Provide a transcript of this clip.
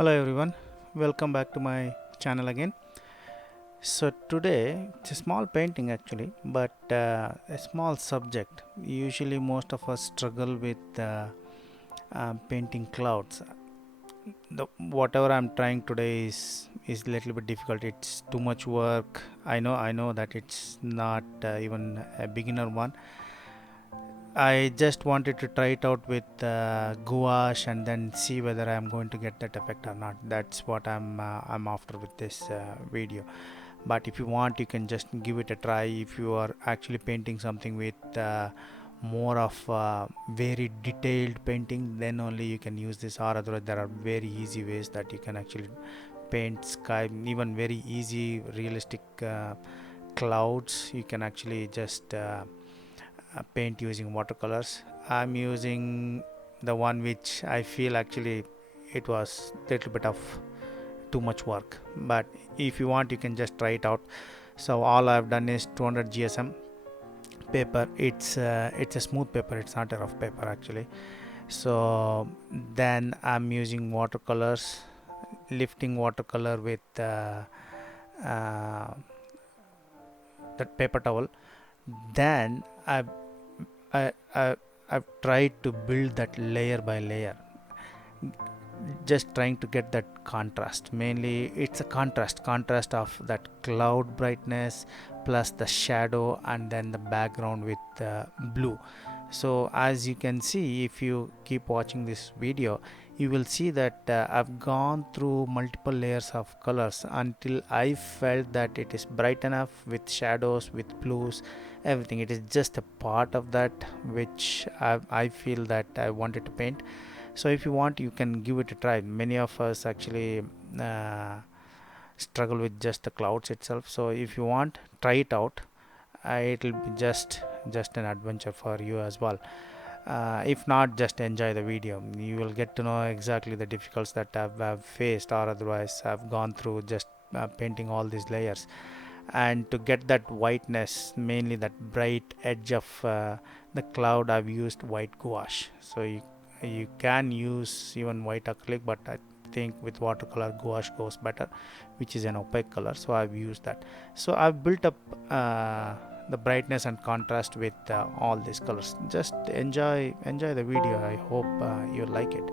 Hello everyone, welcome back to my channel again. So today it's a small painting actually, but a small subject. Usually most of us struggle with painting clouds. Whatever I'm trying today is a little bit difficult. It's too much work. I know that it's not even a beginner one. I just wanted to try it out with gouache and then see whether I'm going to get that effect or not. That's what I'm after with this video. But if you want, you can just give it a try. If you are actually painting something with more of very detailed painting, then only you can use this. Or otherwise, there are very easy ways that you can actually paint sky, even very easy, realistic clouds. You can actually just paint using watercolors. I'm using the one which I feel actually it was little bit of too much work, but if you want you can just try it out. So all I've done is 200 GSM paper. It's a smooth paper, it's not a rough paper actually. So then I'm using watercolors, lifting watercolor with uh, that paper towel. Then I, I I've tried to build that layer by layer, just trying to get that contrast. Mainly it's a contrast of that cloud brightness plus the shadow and then the background with blue. So as you can see, if you keep watching this video, you will see that I've gone through multiple layers of colors until I felt that it is bright enough with shadows, with blues, everything. It is just a part of that which I feel that I wanted to paint. So if you want, you can give it a try. Many of us actually uh, struggle with just the clouds itself. So if you want, try it out. It'll be just an adventure for you as well. If not, just enjoy the video. You will get to know exactly the difficulties that I've faced, or otherwise I've gone through just painting all these layers. And to get that whiteness, mainly that bright edge of the cloud, I've used white gouache. So you can use even white acrylic, but I think with watercolor gouache goes better, which is an opaque color. So I've used that. So I've built up the brightness and contrast with all these colors. Just enjoy the video. I hope you like it.